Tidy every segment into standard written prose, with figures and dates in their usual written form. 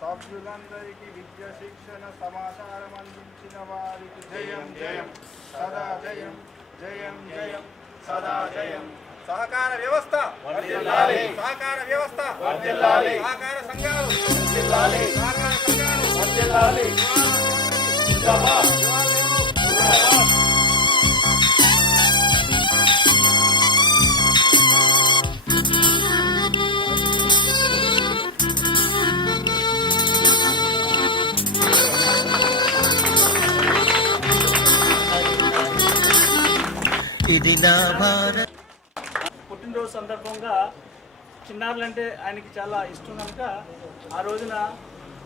సభ్యులందరికీ విద్య శిక్షణ సమాచారం అందించిన వారికి జయం జయం సదా జయం జయం జయం సదా జయం. సహకార వ్యవస్థ వర్ధిల్లాలి, సహకార వ్యవస్థ వర్ధిల్లాలి, సహకార సంఘాలు వర్ధిల్లాలి, సహకార సంఘాలు వర్ధిల్లాలి. జిందాబాద్ జిందాబాద్. ఇది నా భారత్. పుట్టినరోజు సందర్భంగా చిన్నారులంటే ఆయనకి చాలా ఇష్టం కనుక ఆ రోజున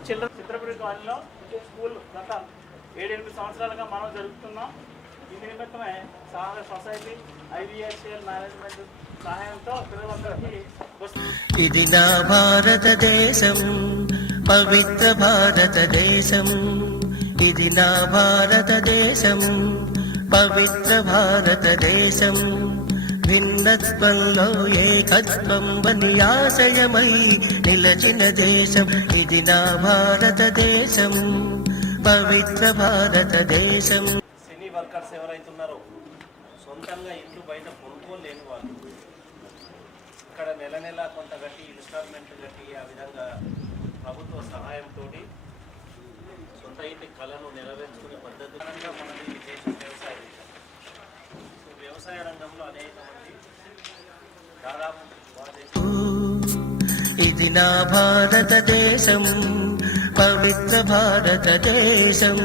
చిత్రపురి కాలనీలో స్కూల్ గత 7-8 సంవత్సరాలుగా మనం జరుపుతున్నాం. దీని నిమిత్తమే సహాయ సొసైటీ IVSL మేనేజ్మెంట్ సహాయంతో పిల్లలందరికీ ఇది నా భారతదేశం, పవిత్ర భారతదేశం. ఇది నా భారతదేశం, పవిత్ర భారతదేశం. భిన్నత్వంలో ఏకత్వం అని ఆశయమై నిలచిన దేశం. ఇది నా భారతదేశం, పవిత్ర భారతదేశం. సినీ వర్కర్స్ ఎవరైతే ఉన్నారో సొంతంగా ఇల్లు బయట కొనుక్కోలేని వాళ్ళు ఇక్కడ నెల నెల కొంత కట్టి ఇన్స్టాల్మెంట్ కట్టి ఆ విధంగా ప్రభుత్వ సహాయంతో సొంత ఇంటి కళను నెరవేర్చుకునే పద్ధతి మనది దేశం వ్యవసాయ దేశం. వ్యవసాయ రంగంలో అనేక మంది దాదాపు ఇది నా భారతదేశం, పవిత్ర భారతదేశం.